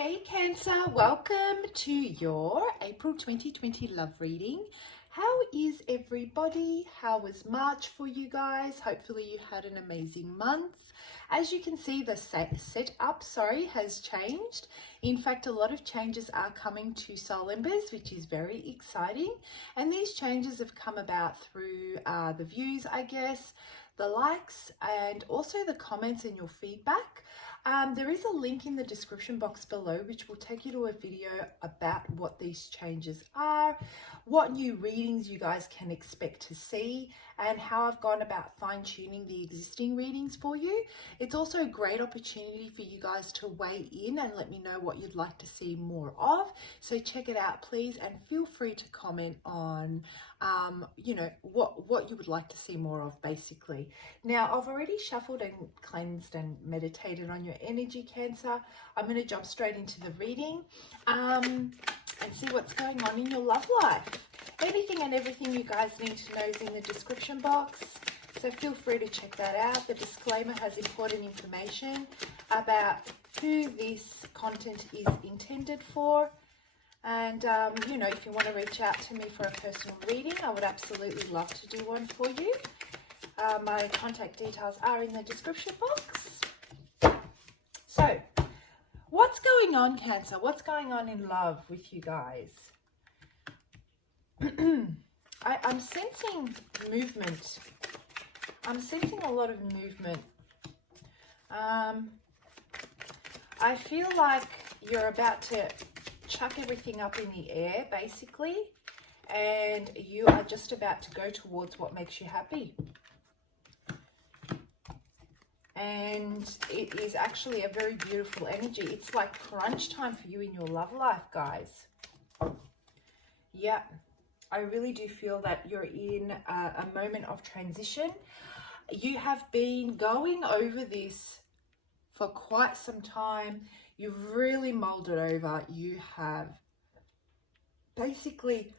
Hey Cancer, welcome to your April 2020 love reading. How is everybody? How was March for you guys? Hopefully you had an amazing month. As you can see, the setup has changed. In fact, a lot of changes are coming to Soul Embers, which is very exciting. And these changes have come about through the views, I guess, the likes, and also the comments and your feedback. There is a link in the description box below which will take you to a video about what these changes are, what new readings you guys can expect to see, and how I've gone about fine-tuning the existing readings for you. It's also a great opportunity for you guys to weigh in and let me know what you'd like to see more of. So check it out, please, and feel free to comment on what you would like to see more of, basically. Now, I've already shuffled and cleansed and meditated on your energy, Cancer. I'm going to jump straight into the reading and see what's going on in your love life. Anything and everything you guys need to know is in the description box, so feel free to check that out. The disclaimer has important information about who this content is intended for. And, if you want to reach out to me for a personal reading, I would absolutely love to do one for you. My contact details are in the description box. So, what's going on, Cancer? What's going on in love with you guys? I'm sensing movement. I'm sensing a lot of movement. I feel like you're about to chuck everything up in the air, basically, and you are just about to go towards what makes you happy. And it is actually a very beautiful energy. It's like crunch time for you in your love life, guys. Yeah, I really do feel that you're in a moment of transition. You have been going over this for quite some time. You've really mulled it over. You have basically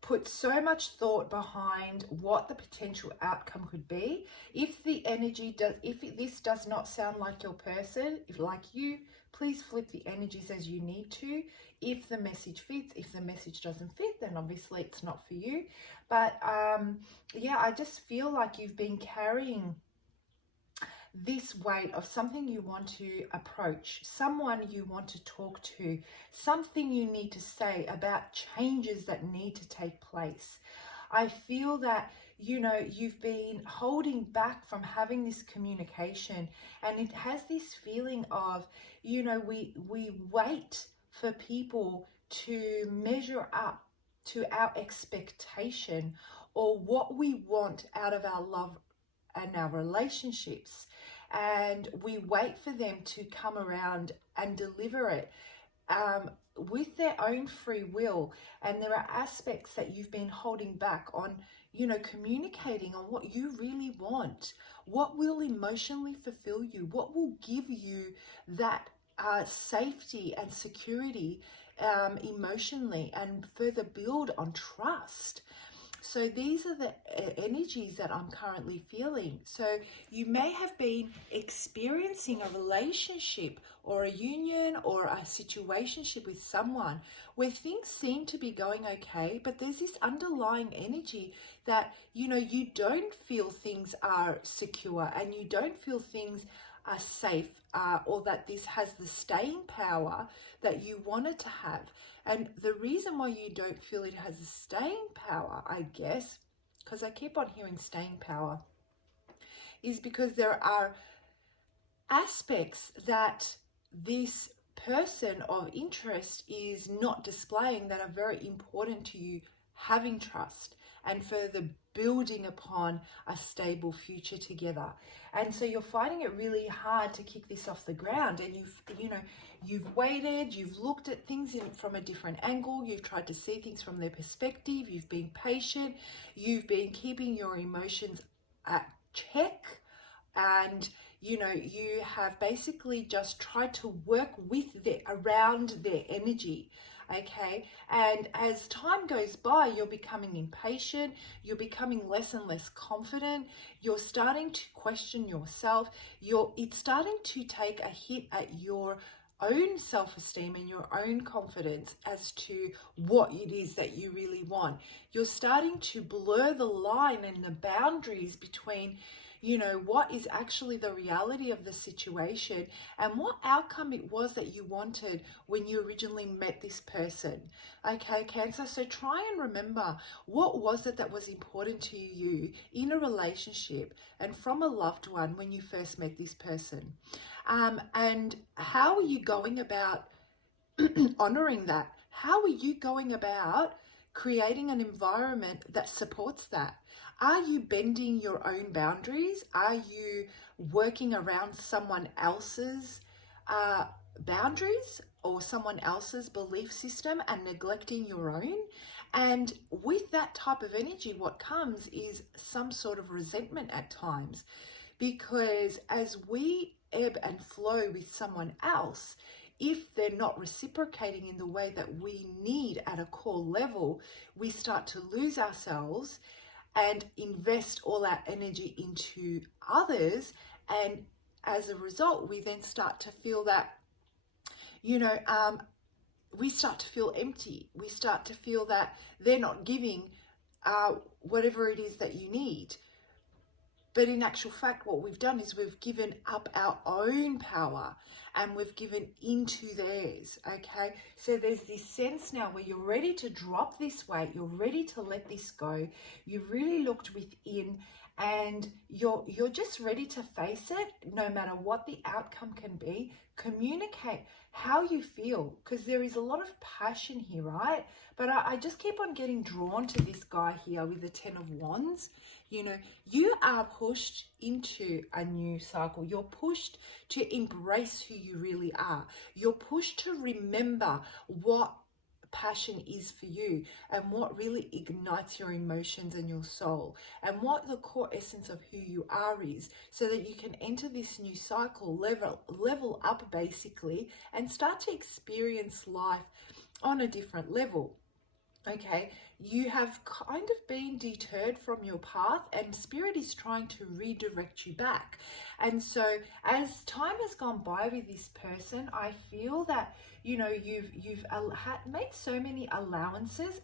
put so much thought behind what the potential outcome could be. If the energy does, if this does not sound like your person, if like you, please flip the energies as you need to. If the message fits, if the message doesn't fit, then obviously it's not for you. But yeah, I just feel like you've been carrying this weight of something you want to approach, someone you want to talk to, something you need to say about changes that need to take place. I feel that, you've been holding back from having this communication, and it has this feeling of, we wait for people to measure up to our expectation or what we want out of our love and our relationships, and we wait for them to come around and deliver it with their own free will. And there are aspects that you've been holding back on, communicating on what you really want, what will emotionally fulfill you, what will give you that safety and security emotionally, and further build on trust. So these are the energies that I'm currently feeling. So you may have been experiencing a relationship or a union or a situationship with someone where things seem to be going okay, but there's this underlying energy that, you don't feel things are secure, and you don't feel things are safe, or that this has the staying power that you want it to have. And the reason why you don't feel it has a staying power, I guess, because I keep on hearing staying power, is because there are aspects that this person of interest is not displaying that are very important to you having trust and further building upon a stable future together. And so you're finding it really hard to kick this off the ground, and you've waited, you've looked at things from a different angle, you've tried to see things from their perspective, you've been patient, you've been keeping your emotions at check, and you have basically just tried to work around their energy. Okay, and as time goes by, you're becoming impatient, you're becoming less and less confident, you're starting to question yourself, it's starting to take a hit at your own self-esteem and your own confidence as to what it is that you really want. You're starting to blur the line and the boundaries between, you know, what is actually the reality of the situation and what outcome it was that you wanted when you originally met this person. Okay, Cancer, so try and remember, what was it that was important to you in a relationship and from a loved one when you first met this person? And how are you going about honoring that? How are you going about creating an environment that supports that? Are you bending your own boundaries? Are you working around someone else's boundaries or someone else's belief system and neglecting your own? And with that type of energy, what comes is some sort of resentment at times, because as we ebb and flow with someone else, if they're not reciprocating in the way that we need at a core level, we start to lose ourselves and invest all our energy into others. And as a result, we then start to feel that, you know, we start to feel empty. We start to feel that they're not giving whatever it is that you need. But in actual fact, what we've done is we've given up our own power and we've given into theirs, okay? So there's this sense now where you're ready to drop this weight, you're ready to let this go. You've really looked within and you're just ready to face it, no matter what the outcome can be. Communicate how you feel, because there is a lot of passion here, right? But I just keep on getting drawn to this guy here with the 10 of Wands. You know, you are pushed into a new cycle. You're pushed to embrace who you really are. You're pushed to remember what passion is for you and what really ignites your emotions and your soul and what the core essence of who you are is, so that you can enter this new cycle, level up basically, and start to experience life on a different level. Okay, you have kind of been deterred from your path and spirit is trying to redirect you back. And so as time has gone by with this person, I feel that, you know, you've made so many allowances,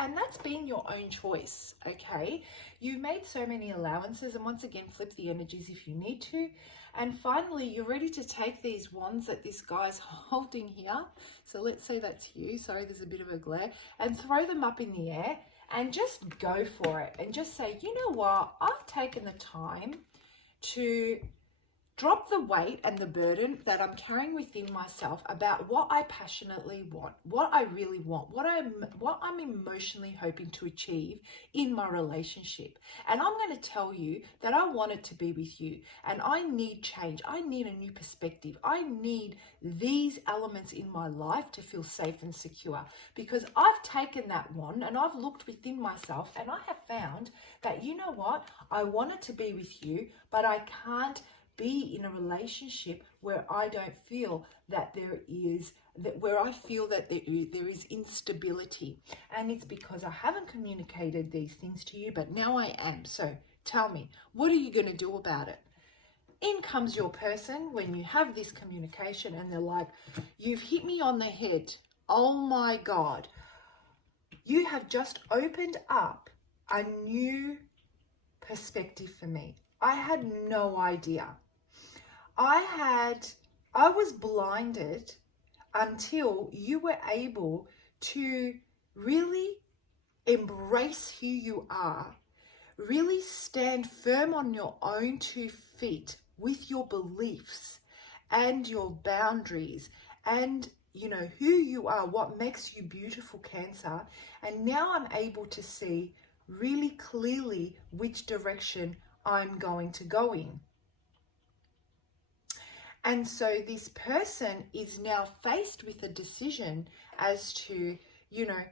and that's been your own choice, okay? You've made so many allowances, and once again, flip the energies if you need to. And finally, you're ready to take these wands that this guy's holding here. So let's say that's you. Sorry, there's a bit of a glare. And throw them up in the air and just go for it. And just say, you know what? I've taken the time to drop the weight and the burden that I'm carrying within myself about what I passionately want, what I really want, what I'm emotionally hoping to achieve in my relationship. And I'm going to tell you that I want it to be with you, and I need change. I need a new perspective. I need these elements in my life to feel safe and secure, because I've taken that one and I've looked within myself and I have found that, you know what, I want it to be with you, but I can't be in a relationship where I don't feel that where I feel that there is instability. And it's because I haven't communicated these things to you, but now I am. So tell me, what are you going to do about it? In comes your person when you have this communication and they're like, you've hit me on the head. Oh my God. You have just opened up a new perspective for me. I had no idea. I was blinded until you were able to really embrace who you are, really stand firm on your own 2 feet with your beliefs and your boundaries and, you know, who you are, what makes you beautiful, Cancer. And now I'm able to see really clearly which direction I'm going to go in. And so this person is now faced with a decision as to, you know,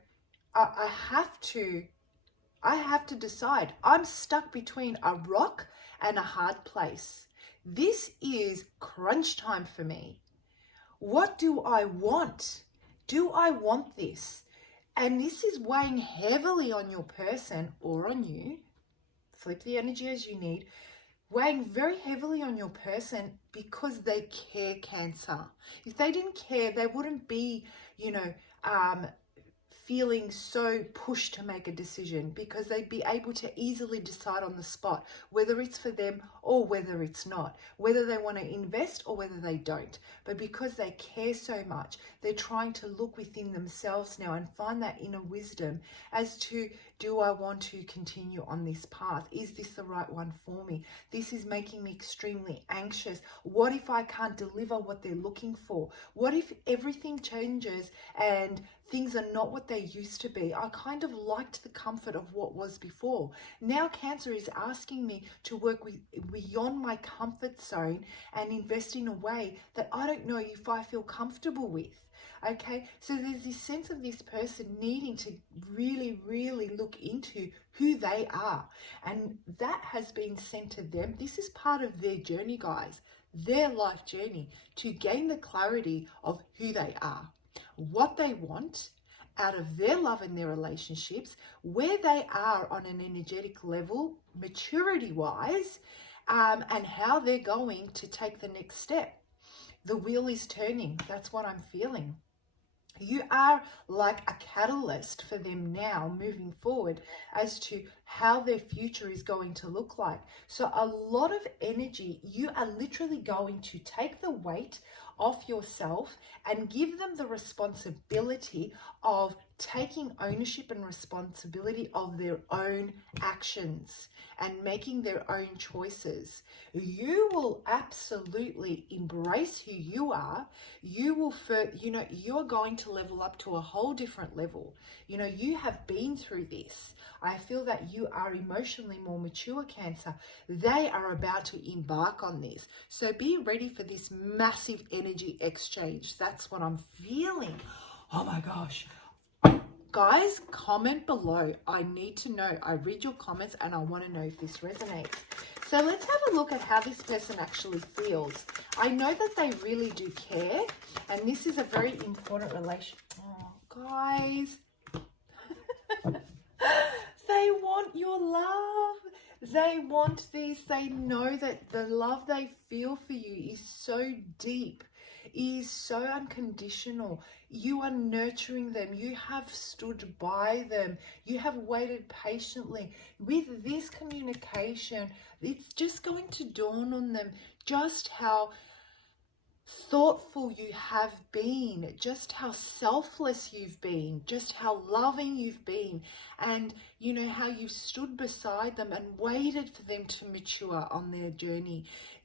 I have to decide. I'm stuck between a rock and a hard place. This is crunch time for me. What do I want? Do I want this? And this is weighing heavily on your person or on you. Flip the energy as you need. weighing very heavily on your person because they care, Cancer. If they didn't care, they wouldn't be, feeling so pushed to make a decision, because they'd be able to easily decide on the spot whether it's for them or whether it's not, whether they want to invest or whether they don't. But because they care so much, they're trying to look within themselves now and find that inner wisdom as to, do I want to continue on this path? Is this the right one for me? This is making me extremely anxious. What if I can't deliver what they're looking for? What if everything changes and things are not what they used to be? I kind of liked the comfort of what was before. Now Cancer is asking me to work beyond my comfort zone and invest in a way that I don't know if I feel comfortable with. Okay, so there's this sense of this person needing to really, really look into who they are. And that has been sent to them. This is part of their journey, guys, their life journey, to gain the clarity of who they are, what they want out of their love and their relationships, where they are on an energetic level, maturity-wise, and how they're going to take the next step. The wheel is turning. That's what I'm feeling. You are like a catalyst for them now moving forward as to how their future is going to look like. So a lot of energy, you are literally going to take the weight off yourself and give them the responsibility of taking ownership and responsibility of their own actions and making their own choices. You will absolutely embrace who you are. You will, you are going to level up to a whole different level. You have been through this. I feel that you are emotionally more mature, Cancer. They are about to embark on this. So be ready for this massive energy exchange. That's what I'm feeling. Oh my gosh. Guys, comment below. I need to know. I read your comments and I want to know if this resonates. So let's have a look at how this person actually feels. I know that they really do care, and this is a very important relation. Oh, guys. They want your love. They want this. They know that the love they feel for you is so deep, is so unconditional. You are nurturing them. You have stood by them. You have waited patiently. With this communication, it's just going to dawn on them just how thoughtful you have been, just how selfless you've been, just how loving you've been, and how you've stood beside them and waited for them to mature on their journey.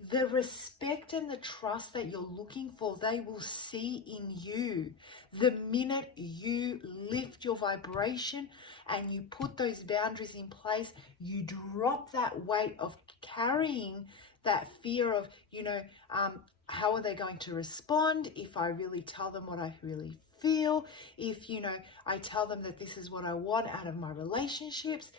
The respect and the trust that you're looking for, they will see in you. The minute you lift your vibration and you put those boundaries in place, you drop that weight of carrying that fear of, how are they going to respond if I really tell them what I really feel? If, I tell them that this is what I want out of my relationships,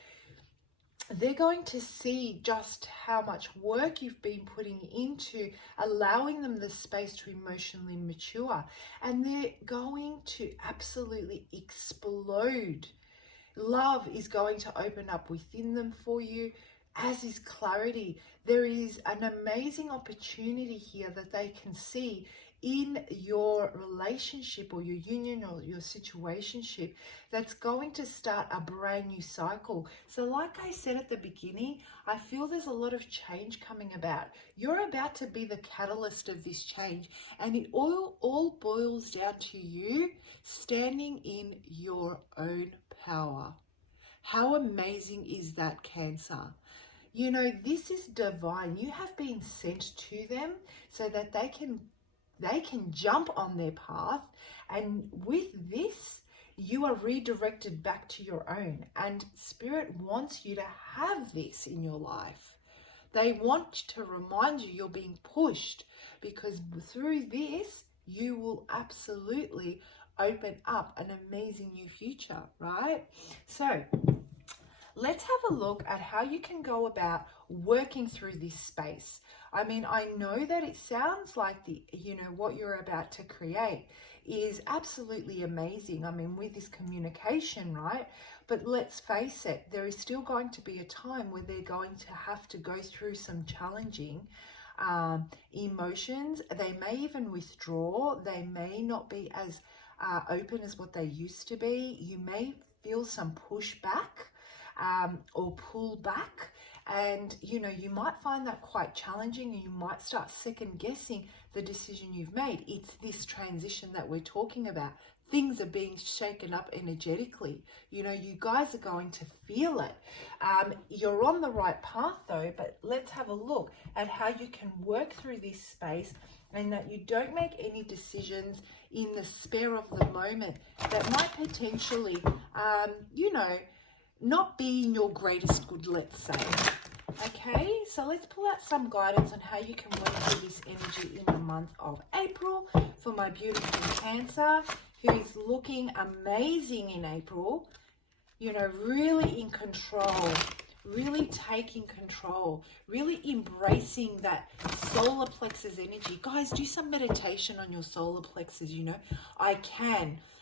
they're going to see just how much work you've been putting into allowing them the space to emotionally mature. And they're going to absolutely explode. Love is going to open up within them for you, as is clarity. There is an amazing opportunity here that they can see in your relationship or your union or your situationship that's going to start a brand new cycle. So like I said at the beginning, I feel there's a lot of change coming about. You're about to be the catalyst of this change, and it all boils down to you standing in your own power. How amazing is that, Cancer? This is divine. You have been sent to them so that they can jump on their path, and with this you are redirected back to your own, and Spirit wants you to have this in your life. They want to remind you you're being pushed, because through this you will absolutely open up an amazing new future, right? So let's have a look at how you can go about working through this space. I mean, I know that it sounds like what you're about to create is absolutely amazing. I mean, with this communication, right? But let's face it, there is still going to be a time where they're going to have to go through some challenging emotions. They may even withdraw. They may not be as open as what they used to be. You may feel some pushback or pull back. And, you might find that quite challenging, and you might start second guessing the decision you've made. It's this transition that we're talking about. Things are being shaken up energetically. You guys are going to feel it. You're on the right path though, but let's have a look at how you can work through this space, and that you don't make any decisions in the spare of the moment that might potentially, not be in your greatest good, let's say. Okay, so let's pull out some guidance on how you can work through this energy in the month of April for my beautiful Cancer, who is looking amazing in April. Really in control, really taking control, really embracing that solar plexus energy. Guys, do some meditation on your solar plexus.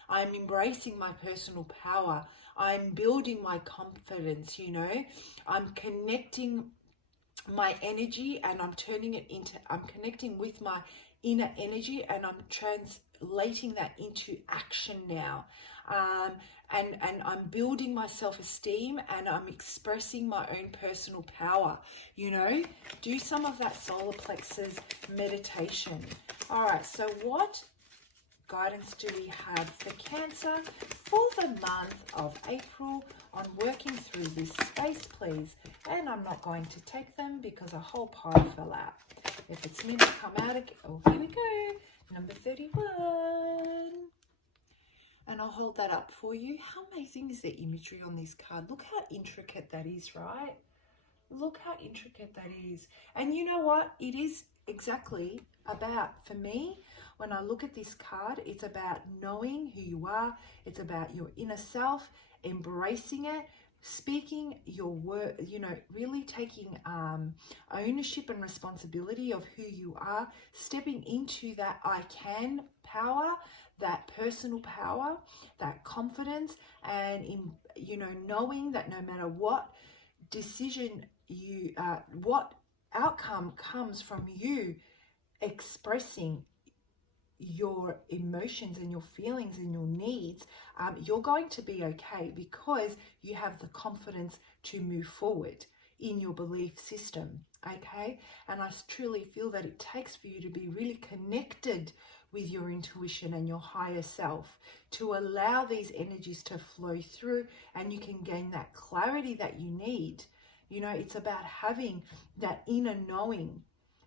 I'm embracing my personal power. I'm building my confidence. I'm connecting my energy, and I'm connecting with my inner energy, and I'm translating that into action now. And I'm building my self-esteem, and I'm expressing my own personal power. Do some of that solar plexus meditation. All right, so what guidance do we have for Cancer for the month of April on working through this space, please? And I'm not going to take them because a whole pile fell out. If it's meant to come out again, here we go, number 31. And I'll hold that up for you. How amazing is the imagery on this card? Look how intricate that is, right? Look how intricate that is. And you know what? It is exactly about, for me, when I look at this card, it's about knowing who you are. It's about your inner self, embracing it, speaking your word, really taking ownership and responsibility of who you are, stepping into that I can power, that personal power, that confidence, and knowing that no matter what decision what outcome comes from you expressing your emotions and your feelings and your needs, you're going to be okay, because you have the confidence to move forward in your belief system. Okay, and I truly feel that it takes for you to be really connected with your intuition and your higher self to allow these energies to flow through, and you can gain that clarity that you need. It's about having that inner knowing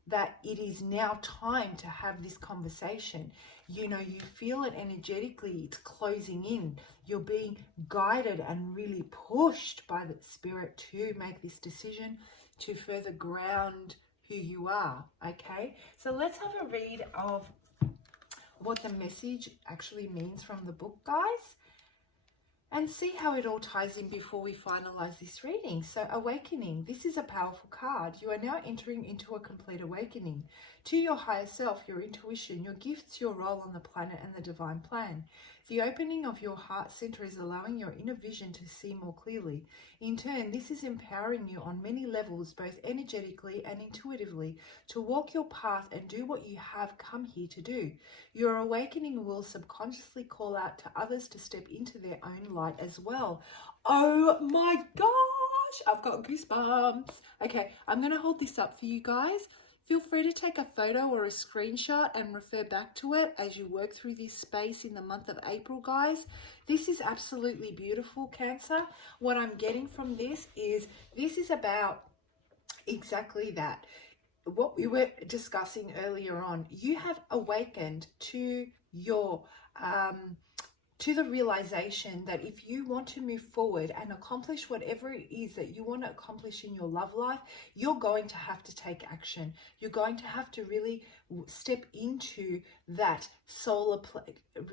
that it is now time to have this conversation. You feel it energetically, it's closing in. You're being guided and really pushed by the spirit to make this decision, to further ground who you are. Okay, so let's have a read of what the message actually means from the book, guys, and see how it all ties in before we finalize this reading. So awakening, this is a powerful card. You are now entering into a complete awakening to your higher self, your intuition, your gifts, your role on the planet, and the divine plan. The opening of your heart center is allowing your inner vision to see more clearly. In turn, this is empowering you on many levels, both energetically and intuitively, to walk your path and do what you have come here to do. Your awakening will subconsciously call out to others to step into their own light as well. Oh my gosh, I've got goosebumps. Okay, I'm going to hold this up for you guys. Feel free to take a photo or a screenshot and refer back to it as you work through this space in the month of April, guys. This is absolutely beautiful, Cancer. What I'm getting from this is about exactly that. What we were discussing earlier on. You have awakened to your to the realization that if you want to move forward and accomplish whatever it is that you want to accomplish in your love life, you're going to have to take action. You're going to have to really step into that solar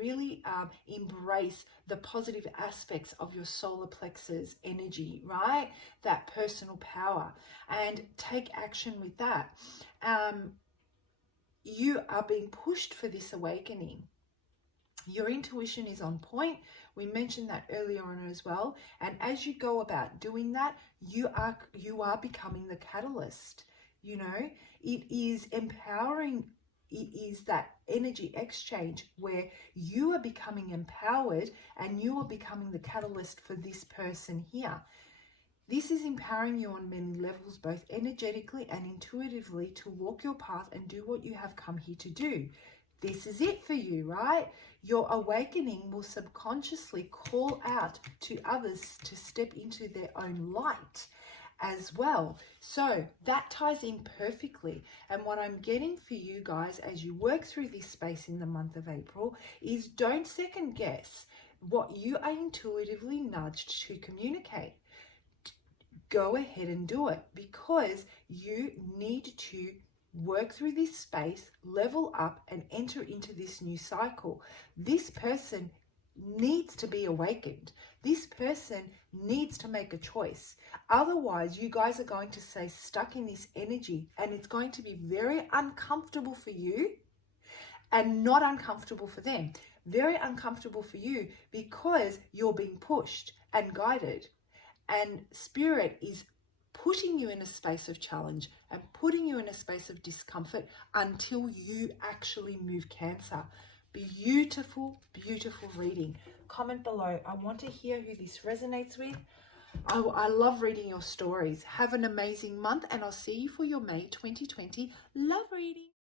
really embrace the positive aspects of your solar plexus energy, right? That personal power, and take action with that. You are being pushed for this awakening. Your intuition is on point. We mentioned that earlier on as well. And as you go about doing that, you are becoming the catalyst. You know, it is empowering. It is that energy exchange where you are becoming empowered and you are becoming the catalyst for this person here. This is empowering you on many levels, both energetically and intuitively, to walk your path and do what you have come here to do. This is it for you, right? Your awakening will subconsciously call out to others to step into their own light as well. So that ties in perfectly. And what I'm getting for you guys as you work through this space in the month of April is, don't second guess what you are intuitively nudged to communicate. Go ahead and do it, because you need to work through this space, level up, and enter into this new cycle. This person needs to be awakened. This person needs to make a choice. Otherwise, you guys are going to stay stuck in this energy, and it's going to be very uncomfortable for you and not uncomfortable for them. Very uncomfortable for you because you're being pushed and guided, and Spirit is putting you in a space of challenge and putting you in a space of discomfort until you actually move Cancer. Beautiful, beautiful reading. Comment below. I want to hear who this resonates with. I love reading your stories. Have an amazing month, and I'll see you for your May 2020 love reading.